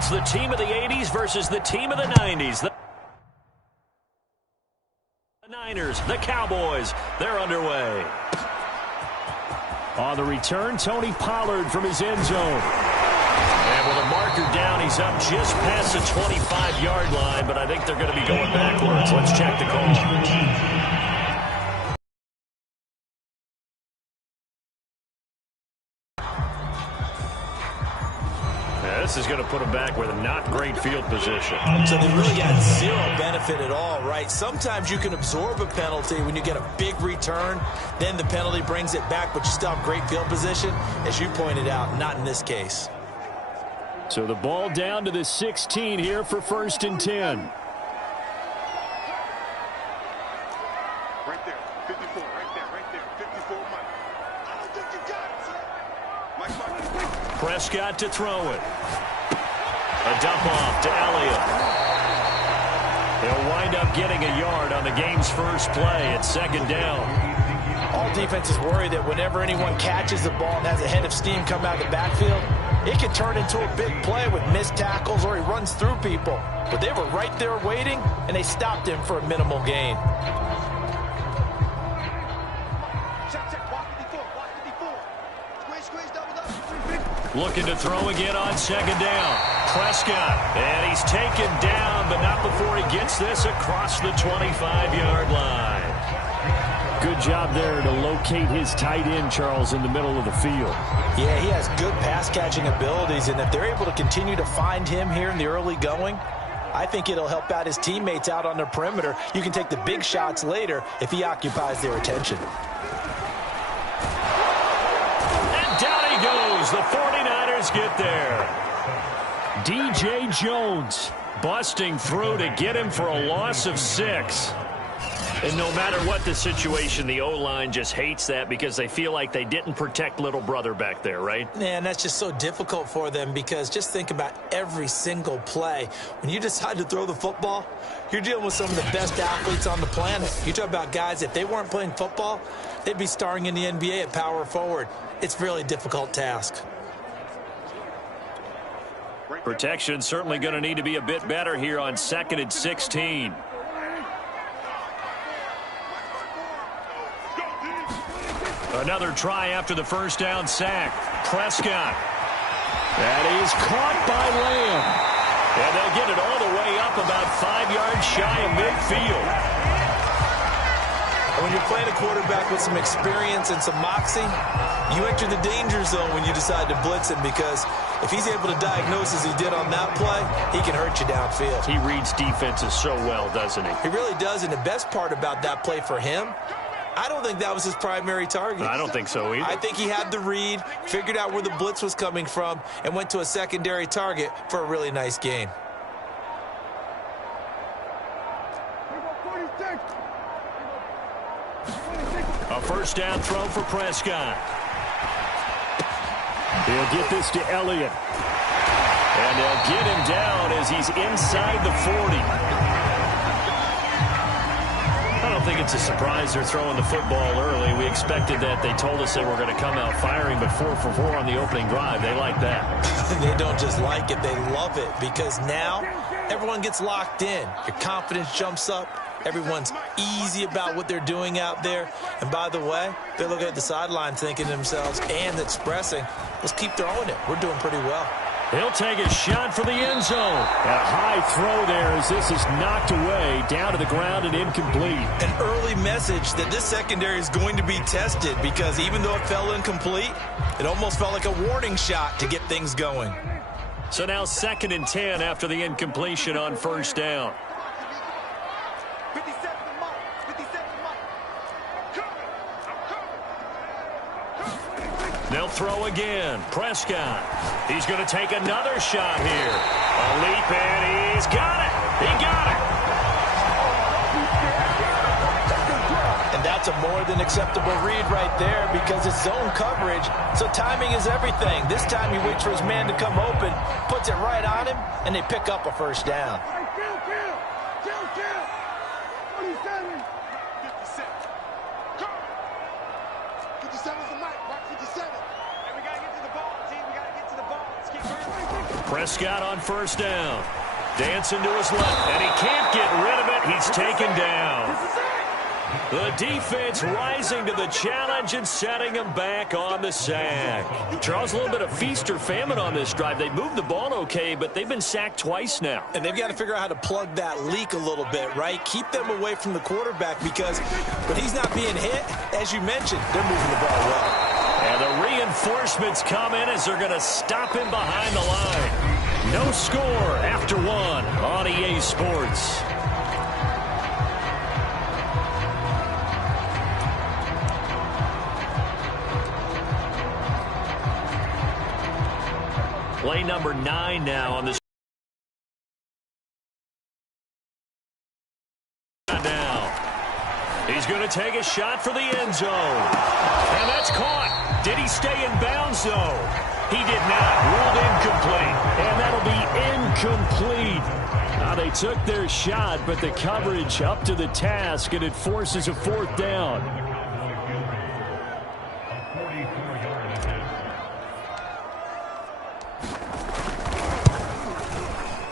It's the team of the 80s versus the team of the 90s. The Niners, the Cowboys, they're underway. On the return, Tony Pollard from his end zone. And with a marker down, he's up just past the 25-yard line, but I think they're going to be going backwards. Let's check the call. This is going to put them back with a not great field position. So they really got zero benefit at all, right? Sometimes you can absorb a penalty when you get a big return. Then the penalty brings it back, but you still have great field position. As you pointed out, not in this case. So the ball down to the 16 here for 1st and 10. Right there, 54, right there, 54, Mike. I don't think you got it, sir. Mike. Prescott to throw it. A dump off to Elliott. He'll wind up getting a yard on the game's first play. It's 2nd down. All defenses worry that whenever anyone catches the ball and has a head of steam come out of the backfield, it can turn into a big play with missed tackles or he runs through people. But they were right there waiting, and they stopped him for a minimal gain. Looking to throw again on 2nd down. Prescott, and he's taken down, but not before he gets this across the 25-yard line. Good job there to locate his tight end, Charles, in the middle of the field. Yeah, he has good pass-catching abilities, and if they're able to continue to find him here in the early going, I think it'll help out his teammates out on the perimeter. You can take the big shots later if he occupies their attention. And down he goes. The 49ers get there. D.J. Jones busting through to get him for a loss of 6. And no matter what the situation, the O-line just hates that because they feel like they didn't protect little brother back there, right? Man, that's just so difficult for them because just think about every single play. When you decide to throw the football, you're dealing with some of the best athletes on the planet. You talk about guys, if they weren't playing football, they'd be starring in the NBA at power forward. It's a really difficult task. Protection certainly going to need to be a bit better here on 2nd and 16. Another try after the first down sack. Prescott. That is caught by Lamb. And they'll get it all the way up about 5 yards shy of midfield. When you're playing a quarterback with some experience and some moxie, you enter the danger zone when you decide to blitz him because if he's able to diagnose as he did on that play, he can hurt you downfield. He reads defenses so well, doesn't he? He really does, and the best part about that play for him, I don't think that was his primary target. I don't think so either. I think he had the read, figured out where the blitz was coming from, and went to a secondary target for a really nice gain. A first down throw for Prescott. He'll get this to Elliott. And they'll get him down as he's inside the 40. I don't think it's a surprise they're throwing the football early. We expected that. They told us they were going to come out firing, but 4 for 4 on the opening drive. They like that. They don't just like it, they love it, because now everyone gets locked in. Your confidence jumps up. Everyone's easy about what they're doing out there. And by the way, they're looking at the sideline thinking to themselves and expressing, let's keep throwing it. We're doing pretty well. He'll take a shot for the end zone. And a high throw there as this is knocked away, down to the ground and incomplete. An early message that this secondary is going to be tested because even though it fell incomplete, it almost felt like a warning shot to get things going. So now 2nd and 10 after the incompletion on first down. They'll throw again. Prescott. He's going to take another shot here. A leap, and he's got it. He got it. And that's a more than acceptable read right there because it's zone coverage, so timing is everything. This time he waits for his man to come open, puts it right on him, and they pick up a first down. Prescott on first down. Dancing to his left, and he can't get rid of it. He's taken down. The defense rising to the challenge and setting him back on the sack. Charles, a little bit of feast or famine on this drive. They moved the ball okay, but they've been sacked twice now. And they've got to figure out how to plug that leak a little bit, right? Keep them away from the quarterback because when he's not being hit, as you mentioned, they're moving the ball well. And the reinforcements come in as they're going to stop him behind the line. No score after one on EA Sports. Play number 9 now on this. Now, he's going to take a shot for the end zone. And that's caught. Did he stay in bounds, though? He did not. Ruled incomplete. And that'll be incomplete. Now, they took their shot, but the coverage up to the task, and it forces a fourth down.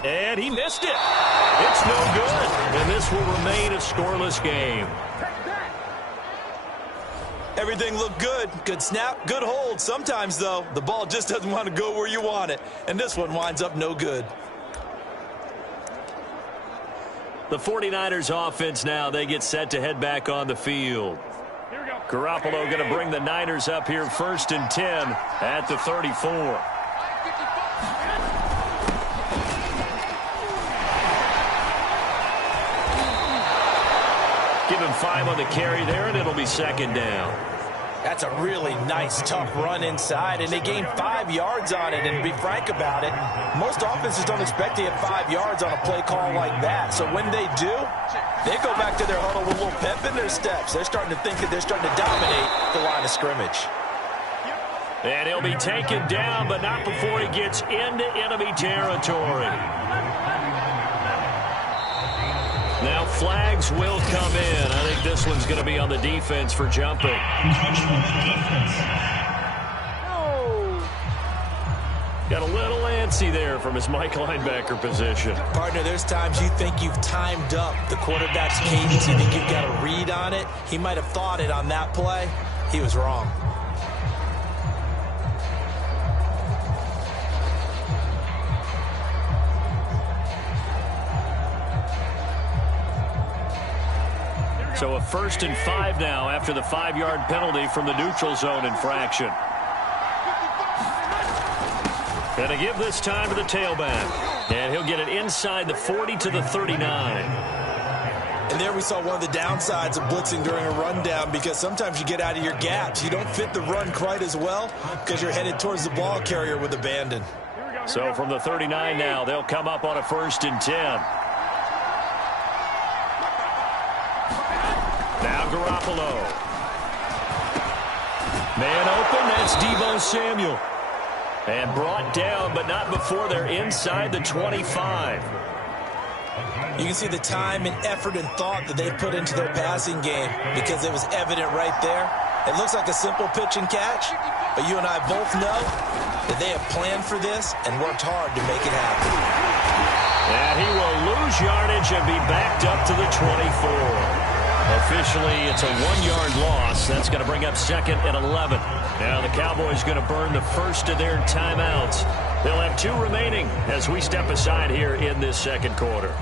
And he missed it. It's no good. And this will remain a scoreless game. Everything looked good. Good snap, good hold. Sometimes, though, the ball just doesn't want to go where you want it. And this one winds up no good. The 49ers offense now, they get set to head back on the field. Garoppolo going to bring the Niners up here 1st and 10 at the 34. Give him 5 on the carry there, and it'll be 2nd down. That's a really nice, tough run inside, and they gained 5 yards on it. And to be frank about it, most offenses don't expect to get 5 yards on a play call like that. So when they do, they go back to their huddle with a little pep in their steps. They're starting to think that they're starting to dominate the line of scrimmage. And he'll be taken down, but not before he gets into enemy territory. Now flags will come in. I think this one's going to be on the defense for jumping. Got a little antsy there from his Mike linebacker position. Partner, there's times you think you've timed up the quarterback's cadence. You think you've got a read on it. He might have thought it on that play. He was wrong. So a 1st and 5 now after the 5-yard penalty from the neutral zone infraction. And to give this time to the tailback. And he'll get it inside the 40 to the 39. And there we saw one of the downsides of blitzing during a rundown, because sometimes you get out of your gaps. You don't fit the run quite as well because you're headed towards the ball carrier with abandon. So from the 39 now, they'll come up on a 1st and 10. Now Garoppolo. Man open, that's Deebo Samuel. And brought down, but not before they're inside the 25. You can see the time and effort and thought that they put into their passing game, because it was evident right there. It looks like a simple pitch and catch, but you and I both know that they have planned for this and worked hard to make it happen. And he will lose yardage and be backed up to the 24. Officially, it's a 1-yard loss. That's going to bring up 2nd and 11. Now the Cowboys going to burn the first of their timeouts. They'll have 2 remaining as we step aside here in this 2nd quarter.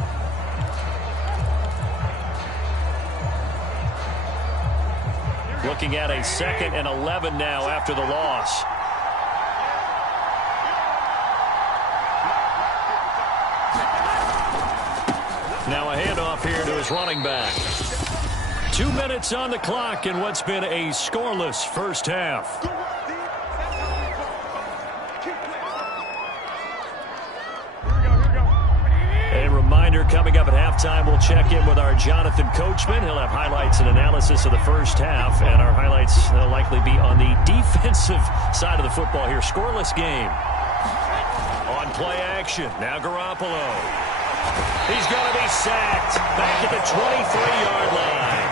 Looking at a 2nd and 11 now after the loss. Now a handoff here to his running back. 2 minutes on the clock in what's been a scoreless first half. A reminder, coming up at halftime, we'll check in with our Jonathan Coachman. He'll have highlights and analysis of the first half, and our highlights will likely be on the defensive side of the football here. Scoreless game. On play action, now Garoppolo. He's going to be sacked back at the 23-yard line.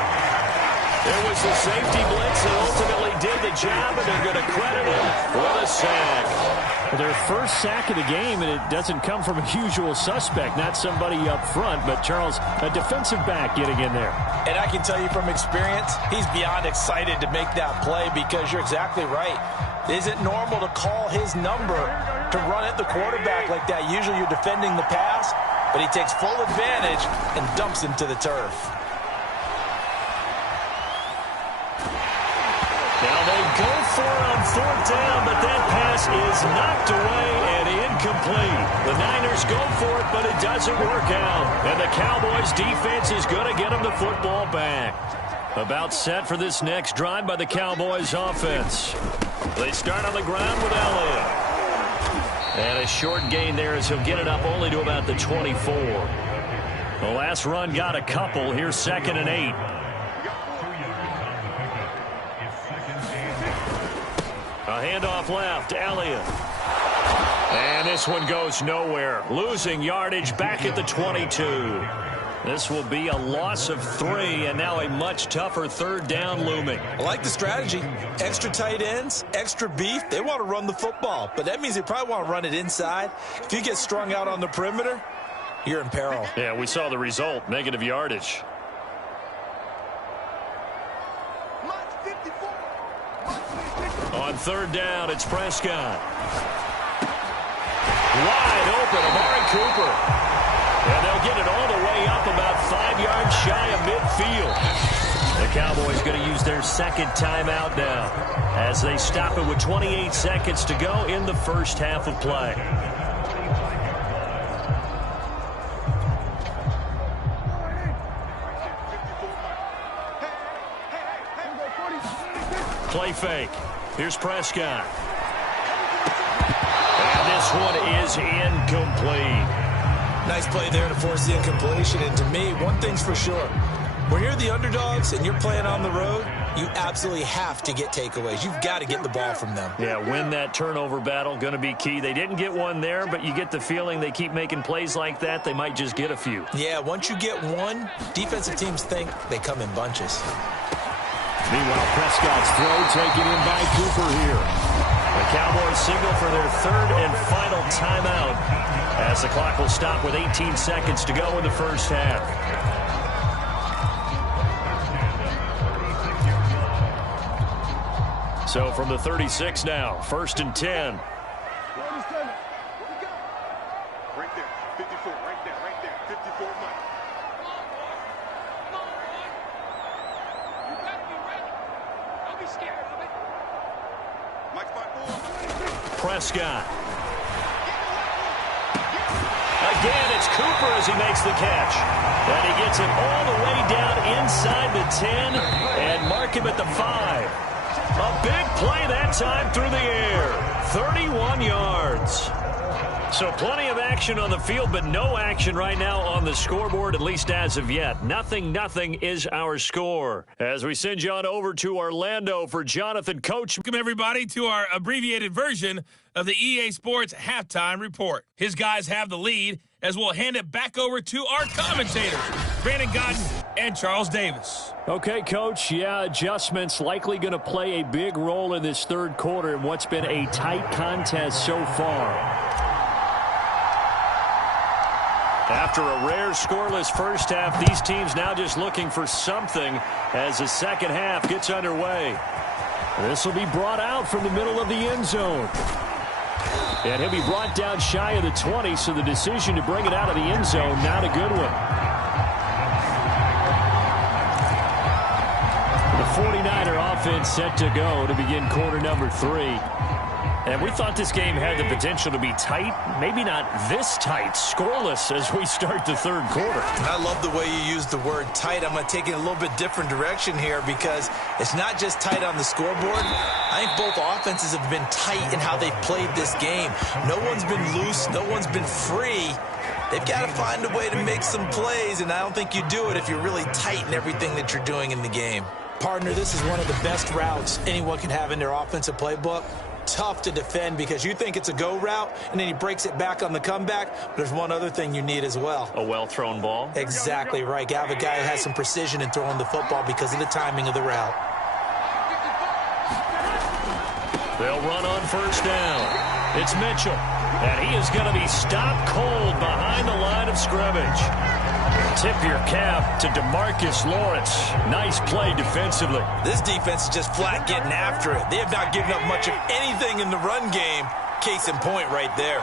It was the safety blitz that ultimately did the job, and they're going to credit him with a sack. Their first sack of the game, and it doesn't come from a usual suspect, not somebody up front, but Charles, a defensive back getting in there. And I can tell you from experience, he's beyond excited to make that play because you're exactly right. It isn't normal to call his number to run at the quarterback like that. Usually you're defending the pass, but he takes full advantage and dumps him to the turf. Now they go for it on 4th down, but that pass is knocked away and incomplete. The Niners go for it, but it doesn't work out. And the Cowboys defense is going to get them the football back. About set for this next drive by the Cowboys offense. They start on the ground with Elliott. And a short gain there as he'll get it up only to about the 24. The last run got a couple. Here's 2nd and 8. A handoff left, Elliott. And this one goes nowhere. Losing yardage back at the 22. This will be a loss of 3, and now a much tougher 3rd down looming. I like the strategy. Extra tight ends, extra beef. They want to run the football, but that means they probably want to run it inside. If you get strung out on the perimeter, you're in peril. Yeah, we saw the result, negative yardage. On 3rd down, it's Prescott. Wide open, Amari Cooper. And they'll get it all the way up about 5 yards shy of midfield. The Cowboys going to use their 2nd timeout now as they stop it with 28 seconds to go in the first half of play. Play fake. Here's Prescott. And this one is incomplete. Nice play there to force the incompletion. And to me, one thing's for sure. When you're the underdogs and you're playing on the road, you absolutely have to get takeaways. You've got to get the ball from them. Yeah, win that turnover battle, going to be key. They didn't get one there, but you get the feeling they keep making plays like that, they might just get a few. Yeah, once you get one, defensive teams think they come in bunches. Meanwhile, Prescott's throw taken in by Cooper here. The Cowboys signal for their 3rd and final timeout as the clock will stop with 18 seconds to go in the first half. So from the 36 now, 1st and 10. Right there, 54, right there, 54 Mike. You got me right. Don't be scared of it. Mike's my boy. Prescott. Again, it's Cooper as he makes the catch. And he gets it all the way down inside the 10 and mark him at the 5. A big play that time through the air. 31 yards. So plenty of action on the field, but no action right now on the scoreboard, at least as of yet. 0-0 is our score. As we send you on over to Orlando for Jonathan Coach. Welcome, everybody, to our abbreviated version of the EA Sports Halftime Report. His guys have the lead as we'll hand it back over to our commentators, Brandon Godden and Charles Davis. Okay, Coach, adjustments likely going to play a big role in this 3rd quarter in what's been a tight contest so far. After a rare scoreless first half, these teams now just looking for something as the second half gets underway. This will be brought out from the middle of the end zone. And he'll be brought down shy of the 20, so the decision to bring it out of the end zone, not a good one. The 49er offense set to go to begin quarter number 3. And we thought this game had the potential to be tight, maybe not this tight, scoreless as we start the 3rd quarter. And I love the way you use the word tight. I'm going to take it a little bit different direction here because it's not just tight on the scoreboard. I think both offenses have been tight in how they've played this game. No one's been loose. No one's been free. They've got to find a way to make some plays, and I don't think you do it if you're really tight in everything that you're doing in the game. Partner, this is one of the best routes anyone can have in their offensive playbook. tough to defend because you think it's a go route, and then he breaks it back on the comeback. But there's one other thing you need as well. A well-thrown ball. Exactly right. You have a guy who has some precision in throwing the football because of the timing of the route. They'll run on first down. It's Mitchell, and he is going to be stopped cold behind the line of scrimmage. Tip your cap to DeMarcus Lawrence. Nice play defensively. This defense is just flat getting after it. They have not given up much of anything in the run game. Case in point right there.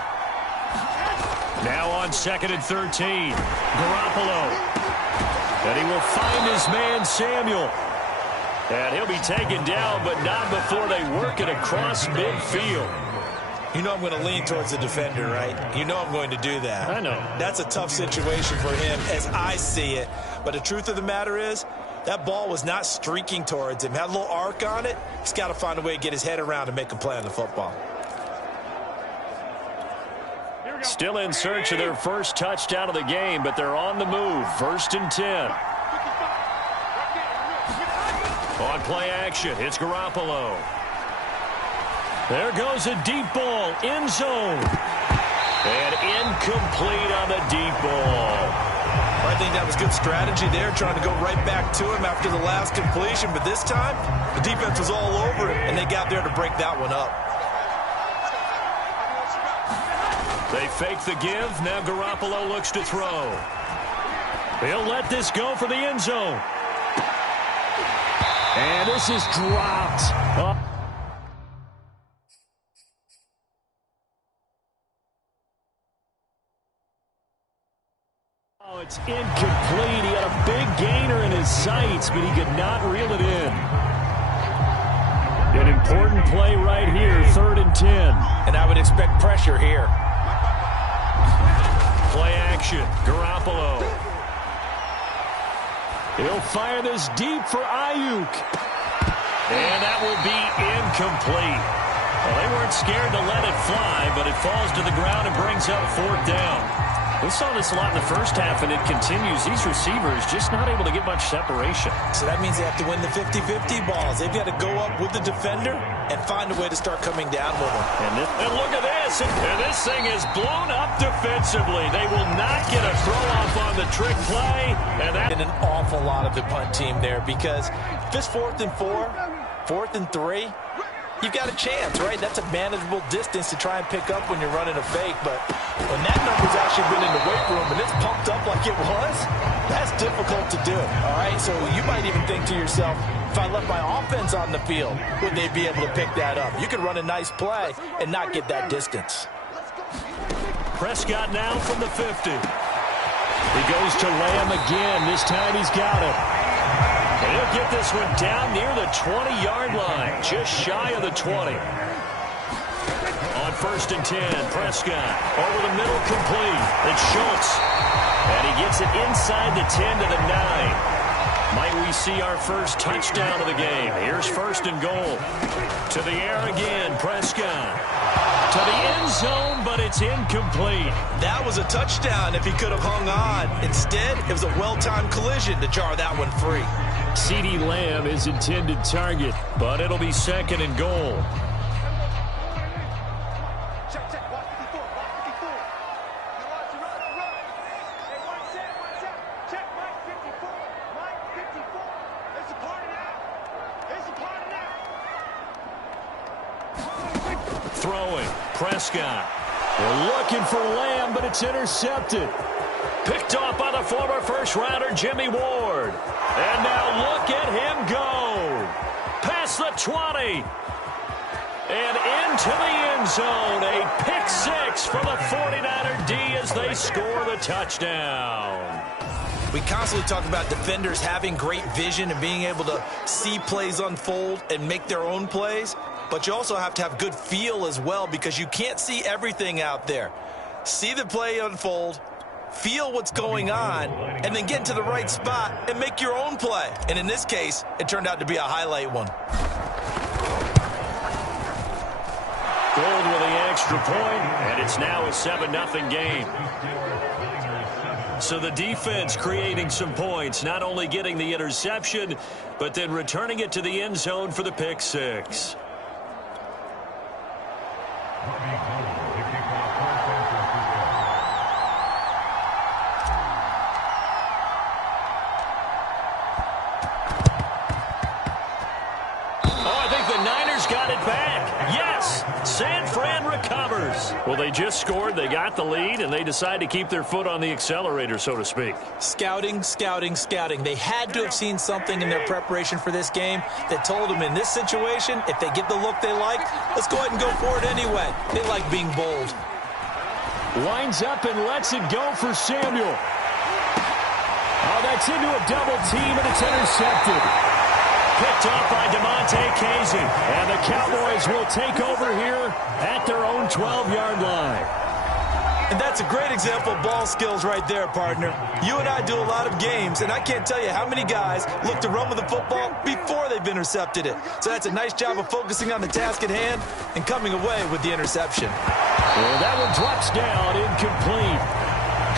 Now on 2nd and 13. Garoppolo. And he will find his man Samuel. And he'll be taken down, but not before they work it across midfield. You know I'm going to lean towards the defender, right? You know I'm going to do that. I know. That's a tough situation for him as I see it. But the truth of the matter is, that ball was not streaking towards him. Had a little arc on it. He's got to find a way to get his head around and make a play on the football. Still in search of their first touchdown of the game, but they're on the move. 1st and 10. On play action, it's Garoppolo. There goes a deep ball, end zone. And incomplete on the deep ball. I think that was good strategy there, trying to go right back to him after the last completion. But this time, the defense was all over it, and they got there to break that one up. They fake the give. Now Garoppolo looks to throw. He'll let this go for the end zone. And this is dropped. Oh, it's incomplete. He had a big gainer in his sights, but he could not reel it in. An important play right here, 3rd and 10. And I would expect pressure here. Play action, Garoppolo. He'll fire this deep for Ayuk. And that will be incomplete. Well, they weren't scared to let it fly, but it falls to the ground and brings up 4th down. We saw this a lot in the first half, and it continues. These receivers just not able to get much separation. So that means they have to win the 50-50 balls. They've got to go up with the defender and find a way to start coming down with them. And look at this. And this thing is blown up defensively. They will not get a throw-off on the trick play. And that an awful lot of the punt team there because if it's 4th and 4, 4th and 3, you've got a chance, right? That's a manageable distance to try and pick up when you're running a fake. But when that number's actually been in the weight room and it's pumped up like it was, that's difficult to do, all right? So you might even think to yourself, if I left my offense on the field, would they be able to pick that up? You could run a nice play and not get that distance. Prescott now from the 50. He goes to Lamb again. This time he's got it. And he'll get this one down near the 20-yard line, just shy of the 20. On 1st and 10, Prescott over the middle, complete. It's Schultz. And he gets it inside the 10 to the 9. Might we see our first touchdown of the game? Here's 1st and goal. To the air again, Prescott. To the end zone, but it's incomplete. That was a touchdown if he could have hung on. Instead, it was a well-timed collision to jar that one free. CeeDee Lamb is intended target, but it'll be 2nd and goal. Throwing, Prescott. They're looking for Lamb, but it's intercepted. Picked off by the former first-rounder Jimmy Ward. And now look at him go. Past the 20. And into the end zone. A pick 6 for the 49er D as they score the touchdown. We constantly talk about defenders having great vision and being able to see plays unfold and make their own plays. But you also have to have good feel as well because you can't see everything out there. See the play unfold, feel what's going on, and then get into the right spot and make your own play. And in this case, it turned out to be a highlight one. Gold with the extra point, and it's now a 7-0 game. So the defense creating some points, not only getting the interception, but then returning it to the end zone for the pick 6. Well, they just scored, they got the lead, and they decide to keep their foot on the accelerator, so to speak. Scouting, scouting, scouting. They had to have seen something in their preparation for this game that told them in this situation, if they get the look they like, let's go ahead and go for it anyway. They like being bold. Lines up and lets it go for Samuel. Oh, that's into a double team, and it's intercepted. Picked off by DeMonte Casey. And the Cowboys will take over here at their own 12-yard line. And that's a great example of ball skills right there, partner. You and I do a lot of games, and I can't tell you how many guys look to run with the football before they've intercepted it. So that's a nice job of focusing on the task at hand and coming away with the interception. Well, that one drops down, incomplete.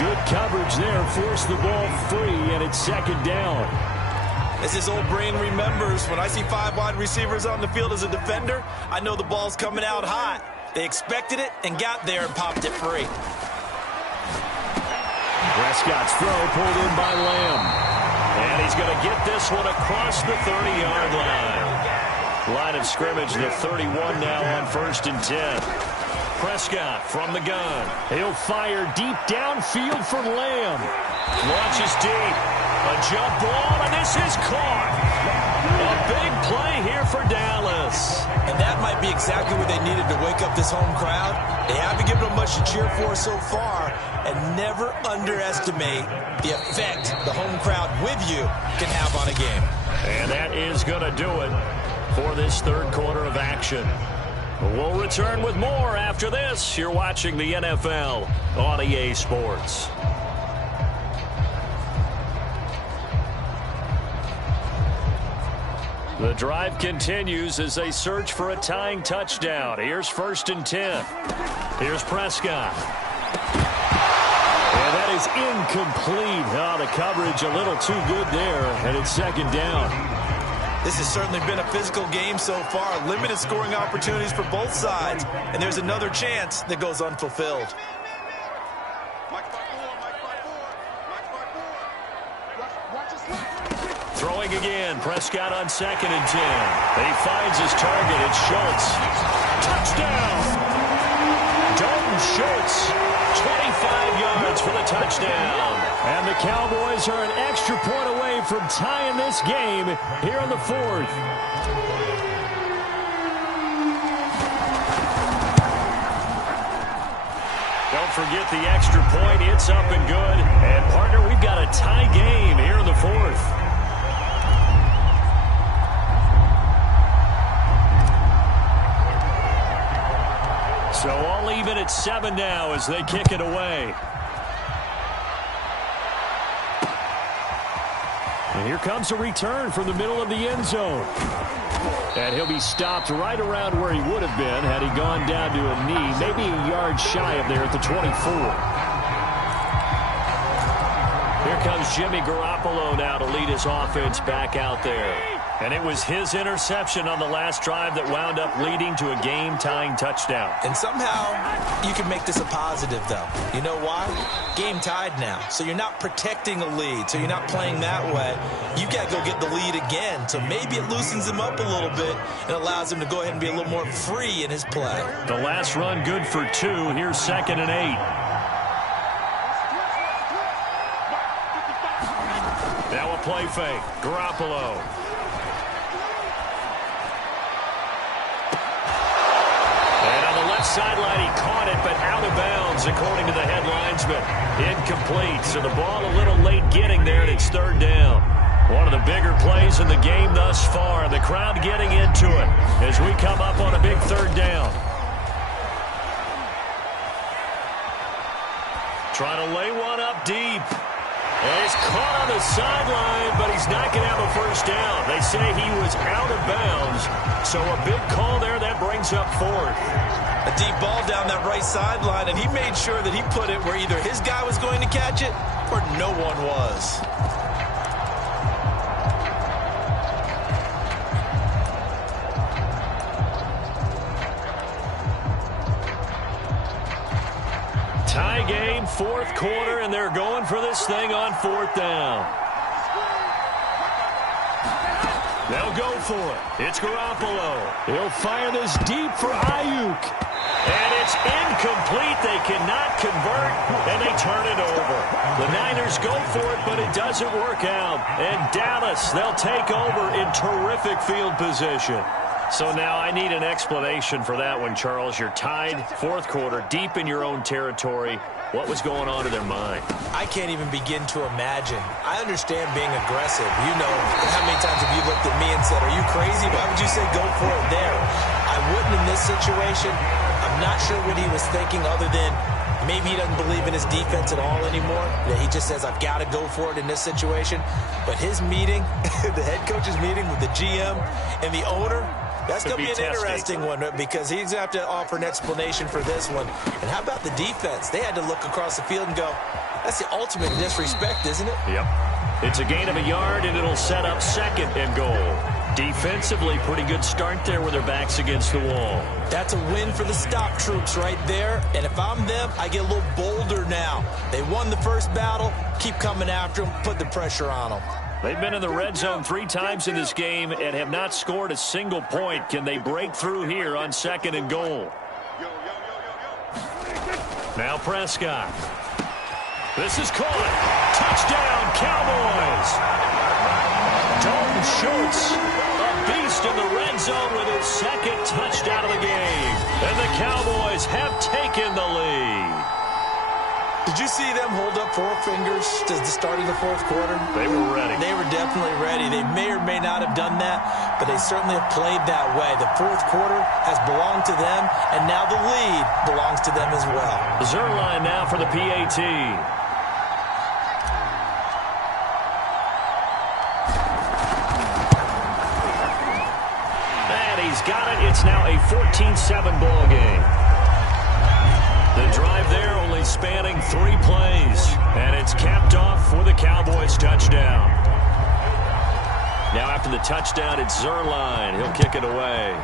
Good coverage there, forced the ball free, and it's second down. As his old brain remembers, when I see 5 wide receivers on the field as a defender, I know the ball's coming out hot. They expected it and got there and popped it free. Prescott's throw pulled in by Lamb. And he's going to get this one across the 30-yard line. Line of scrimmage, the 31 now on 1st and 10. Prescott from the gun. He'll fire deep downfield for Lamb. Launches deep. A jump ball, and this is caught. A big play here for Dallas. And that might be exactly what they needed to wake up this home crowd. They haven't given them much to cheer for so far, and never underestimate the effect the home crowd with you can have on a game. And that is going to do it for this third quarter of action. We'll return with more after this. You're watching the NFL on EA Sports. The drive continues as they search for a tying touchdown. Here's 1st and 10. Here's Prescott. And that is incomplete. Oh, the coverage a little too good there, and it's second down. This has certainly been a physical game so far. Limited scoring opportunities for both sides, and there's another chance that goes unfulfilled. Throwing again, Prescott on 2nd and 10. And he finds his target, it's Schultz. Touchdown! Dalton Schultz, 25 yards for the touchdown. And the Cowboys are an extra point away from tying this game here in the 4th. Don't forget the extra point. It's up and good. And, partner, we've got a tie game here in the 4th. So all even at 7 now as they kick it away. And here comes a return from the middle of the end zone. And he'll be stopped right around where he would have been had he gone down to a knee, maybe a yard shy of there at the 24. Here comes Jimmy Garoppolo now to lead his offense back out there. And it was his interception on the last drive that wound up leading to a game-tying touchdown. And somehow you can make this a positive, though. You know why? Game tied now. So you're not protecting a lead. So you're not playing that way. You got to go get the lead again. So maybe it loosens him up a little bit and allows him to go ahead and be a little more free in his play. The last run good for 2. Here's 2nd and 8. Now a play fake. Garoppolo. Sideline, he caught it, but out of bounds, according to the head linesman. Incomplete, so the ball a little late getting there, and it's 3rd down. One of the bigger plays in the game thus far. The crowd getting into it as we come up on a big 3rd down. Trying to lay one up deep. And he's caught on the sideline, but he's not going to have a 1st down. They say he was out of bounds, so a big call there that brings up 4th. A deep ball down that right sideline, and he made sure that he put it where either his guy was going to catch it or no one was. Tie game, 4th quarter, and they're going for this thing on 4th down. They'll go for it. It's Garoppolo. He'll fire this deep for Ayuk. And it's incomplete. They cannot convert, and they turn it over. The Niners go for it, but it doesn't work out. And Dallas, they'll take over in terrific field position. So now I need an explanation for that one, Charles. You're tied, fourth quarter, deep in your own territory. What was going on in their mind? I can't even begin to imagine. I understand being aggressive. You know, how many times have you looked at me and said, are you crazy? Why would you say go for it there? I wouldn't in this situation. I'm not sure what he was thinking other than maybe he doesn't believe in his defense at all anymore. That he just says, I've got to go for it in this situation. But his meeting, the head coach's meeting with the GM and the owner, that's going to be an interesting one because he's going to have to offer an explanation for this one. And how about the defense? They had to look across the field and go, that's the ultimate disrespect, isn't it? Yep. It's a gain of a yard, and it'll set up second and goal. Defensively, pretty good start there with their backs against the wall. That's a win for the stop troops right there. And if I'm them, I get a little bolder now. They won the first battle. Keep coming after them. Put the pressure on them. They've been in the red zone 3 times in this game and have not scored a single point. Can they break through here on second and goal? Now Prescott. This is caught. Touchdown, Cowboys. Dalton Schultz, a beast in the red zone with his second touchdown of the game. And the Cowboys have taken the lead. Did you see them hold up 4 fingers to the start of the fourth quarter? They were ready. They were definitely ready. They may or may not have done that, but they certainly have played that way. The fourth quarter has belonged to them, and now the lead belongs to them as well. Zerline now for the PAT. And he's got it. It's now a 14-7 ball game. The drive there only spanning 3 plays. And it's capped off for the Cowboys touchdown. Now after the touchdown, it's Zerline. He'll kick it away.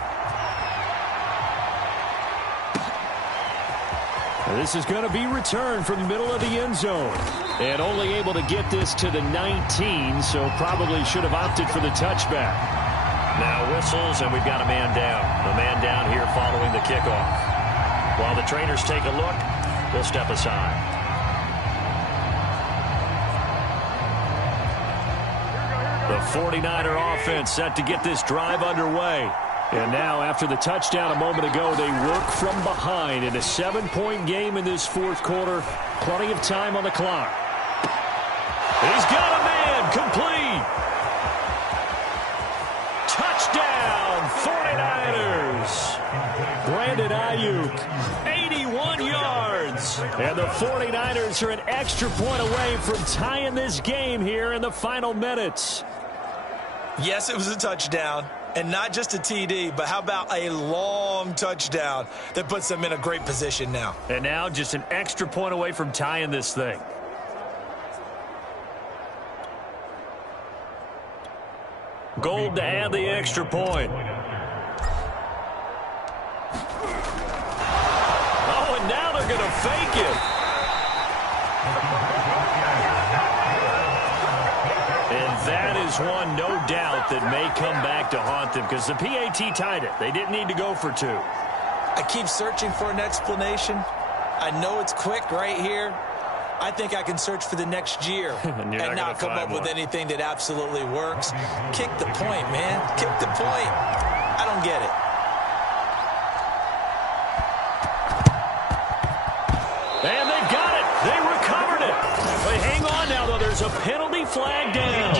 And this is going to be returned from the middle of the end zone. And only able to get this to the 19, so probably should have opted for the touchback. Now whistles, and we've got a man down. A man down here following the kickoff. While the trainers take a look, we'll step aside. The 49er offense set to get this drive underway. And now, after the touchdown a moment ago, they work from behind in a 7-point game in this fourth quarter. Plenty of time on the clock. He's got a man complete. Touchdown, 49ers. Brandon Ayuk, 81 yards. And the 49ers are an extra point away from tying this game here in the final minutes. Yes, it was a touchdown. And not just a TD, but how about a long touchdown that puts them in a great position now. And now just an extra point away from tying this thing. Gold to add the extra point. Oh, and now they're going to fake it. And that is one, no doubt, that may come back to haunt them because the PAT tied it. They didn't need to go for 2. I keep searching for an explanation. I know it's quick right here. I think I can search for the next year and not come up with anything that absolutely works. Kick the point, man. Kick the point. I don't get it. And they've got it. They recovered it. But hang on now, though. There's a penalty flag down.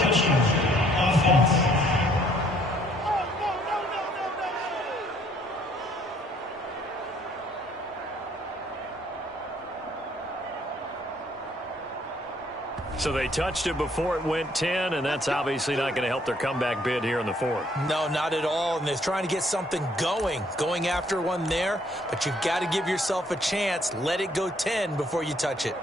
So they touched it before it went 10, and that's obviously not going to help their comeback bid here in the fourth. No, not at all. And they're trying to get something going after one there. But you've got to give yourself a chance. Let it go 10 before you touch it.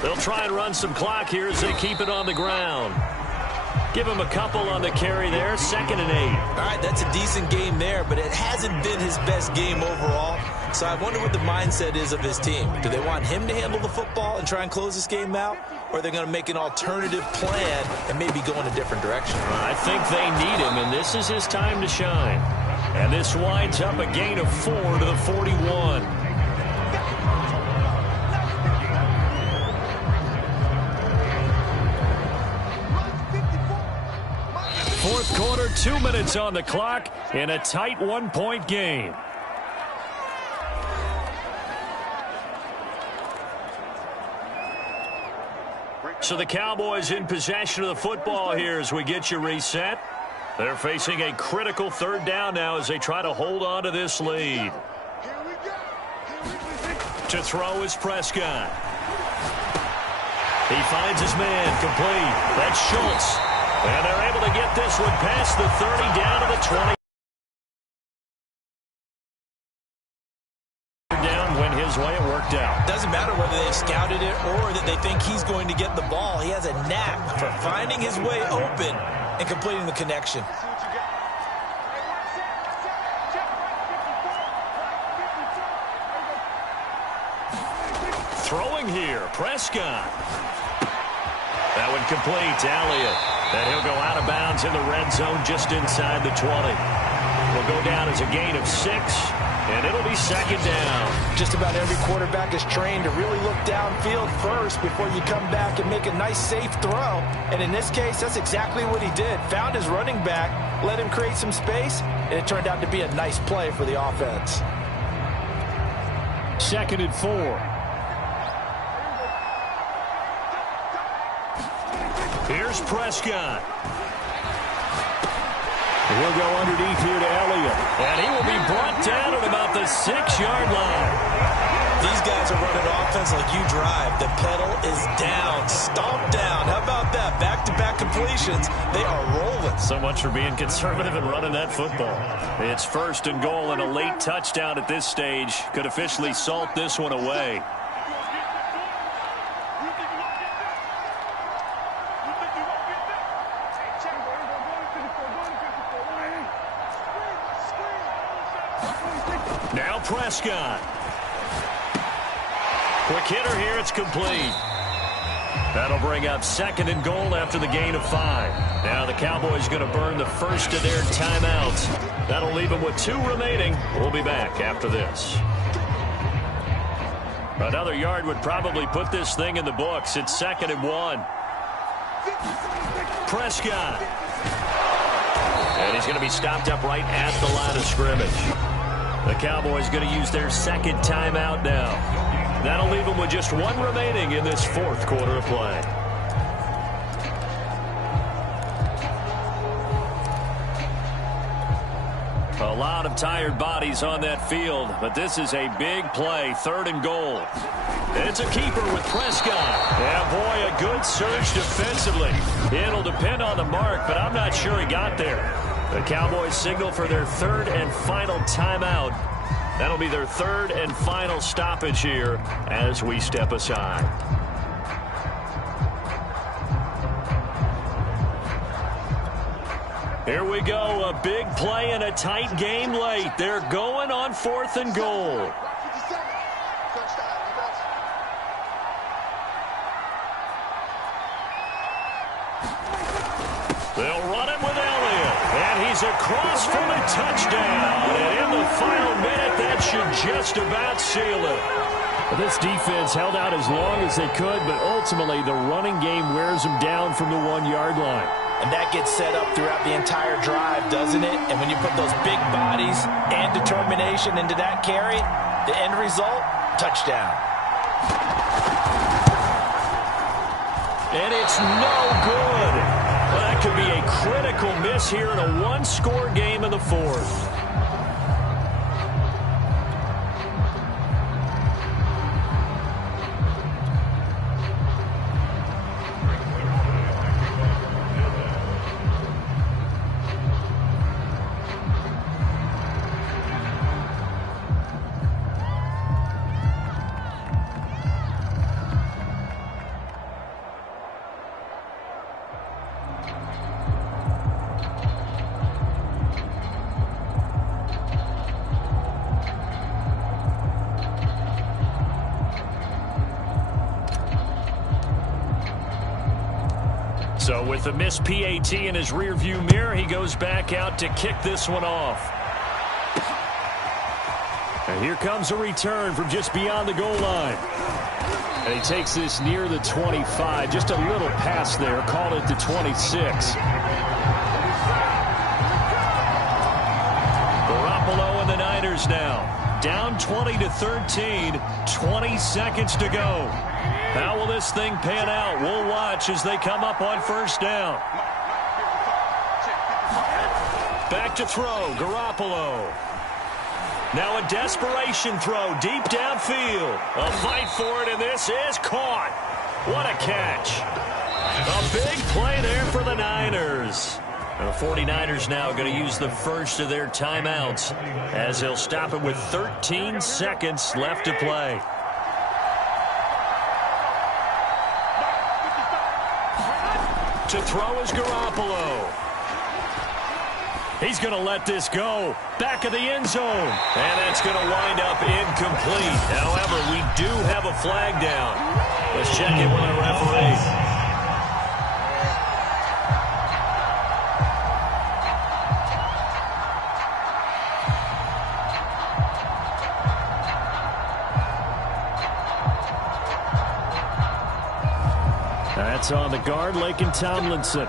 They'll try and run some clock here as they keep it on the ground. Give him a couple on the carry there. 2nd and 8. All right, that's a decent game there, but it hasn't been his best game overall. So I wonder what the mindset is of his team. Do they want him to handle the football and try and close this game out? Or are they going to make an alternative plan and maybe go in a different direction? I think they need him, and this is his time to shine. And this winds up a gain of 4 to the 41. Fourth quarter, 2 minutes on the clock in a tight 1-point game. So the Cowboys in possession of the football here as we get you reset. They're facing a critical third down now as they try to hold on to this lead. To throw is Prescott. He finds his man complete. That's Schultz. And they're able to get this one past the 30 down to the 20. Down went his way. It worked out. Doesn't matter whether they've scouted it or that they think he's going to get the ball. He has a knack for finding his way open and completing the connection. Throwing here, Prescott. That one complete to Elliott. And he'll go out of bounds in the red zone just inside the 20. Will go down as a gain of 6, and it'll be second down. Just about every quarterback is trained to really look downfield first before you come back and make a nice, safe throw. And in this case, that's exactly what he did. Found his running back, let him create some space, and it turned out to be a nice play for the offense. Second and 4. Here's Prescott. He'll go underneath here to Elliott. And he will be brought down at about the 6-yard line. These guys are running offense like you drive. The pedal is down, stomped down. How about that? Back-to-back completions. They are rolling. So much for being conservative and running that football. It's first and goal, and a late touchdown at this stage could officially salt this one away. Now Prescott. Quick hitter here. It's complete. That'll bring up second and goal after the gain of 5. Now the Cowboys going to burn the first of their timeouts. That'll leave them with 2 remaining. We'll be back after this. Another yard would probably put this thing in the books. It's second and 1. Prescott. And he's going to be stopped up right at the line of scrimmage. The Cowboys going to use their second timeout now. That'll leave them with just 1 remaining in this fourth quarter of play. A lot of tired bodies on that field, but this is a big play, third and goal. And it's a keeper with Prescott. Yeah, boy, a good surge defensively. It'll depend on the mark, but I'm not sure he got there. The Cowboys signal for their third and final timeout. That'll be their third and final stoppage here as we step aside. Here we go, a big play in a tight game late. They're going on 4th and goal. They'll run it with Elliott, and he's across for the touchdown. And in the final minute, that should just about seal it. This defense held out as long as they could, but ultimately the running game wears them down from the 1-yard line. And that gets set up throughout the entire drive, doesn't it? And when you put those big bodies and determination into that carry, the end result, touchdown. And it's no good. Well, that could be a critical miss here in a 1-score game in the fourth. So with the missed PAT in his rearview mirror, he goes back out to kick this one off. And here comes a return from just beyond the goal line. And he takes this near the 25. Just a little pass there. Call it the 26. Garoppolo and the Niners now. Down 20-13. 20 seconds to go. How will this thing pan out? We'll watch as they come up on first down. Back to throw. Garoppolo. Now a desperation throw deep downfield. A fight for it, and this is caught. What a catch. A big play there for the Niners. The 49ers now going to use the first of their timeouts as they'll stop it with 13 seconds left to play. To throw is Garoppolo. He's going to let this go. Back of the end zone. And that's going to wind up incomplete. However, we do have a flag down. Let's check in with our referee. That's on the guard, Laken Tomlinson.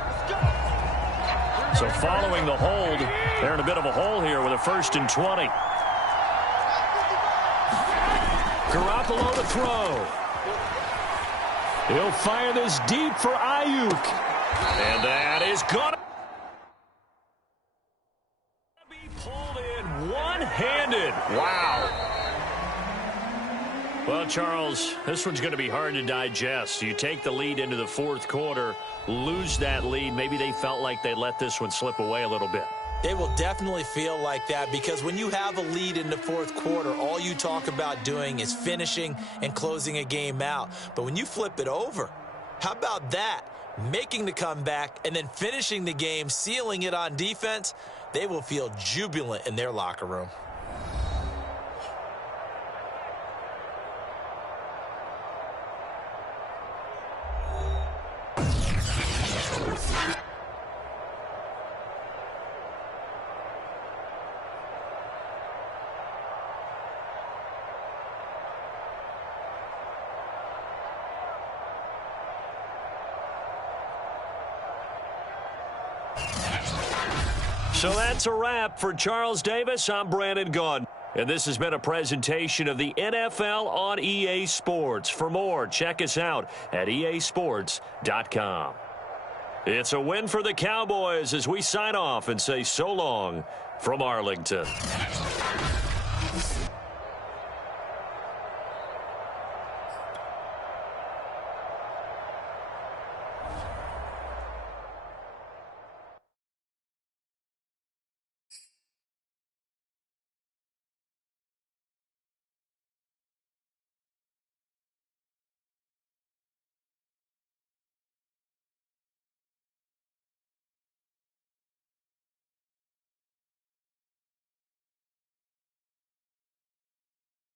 So following the hold, they're in a bit of a hole here with a 1st and 20. Garoppolo to throw. He'll fire this deep for Ayuk. And that is going to be pulled in one-handed. Wow. Well, Charles, this one's going to be hard to digest. You take the lead into the fourth quarter, lose that lead. Maybe they felt like they let this one slip away a little bit. They will definitely feel like that because when you have a lead in the fourth quarter, all you talk about doing is finishing and closing a game out. But when you flip it over, how about that? Making the comeback and then finishing the game, sealing it on defense, they will feel jubilant in their locker room. So that's a wrap for Charles Davis. I'm Brandon Gaudin. And this has been a presentation of the NFL on EA Sports. For more, check us out at easports.com. It's a win for the Cowboys as we sign off and say so long from Arlington.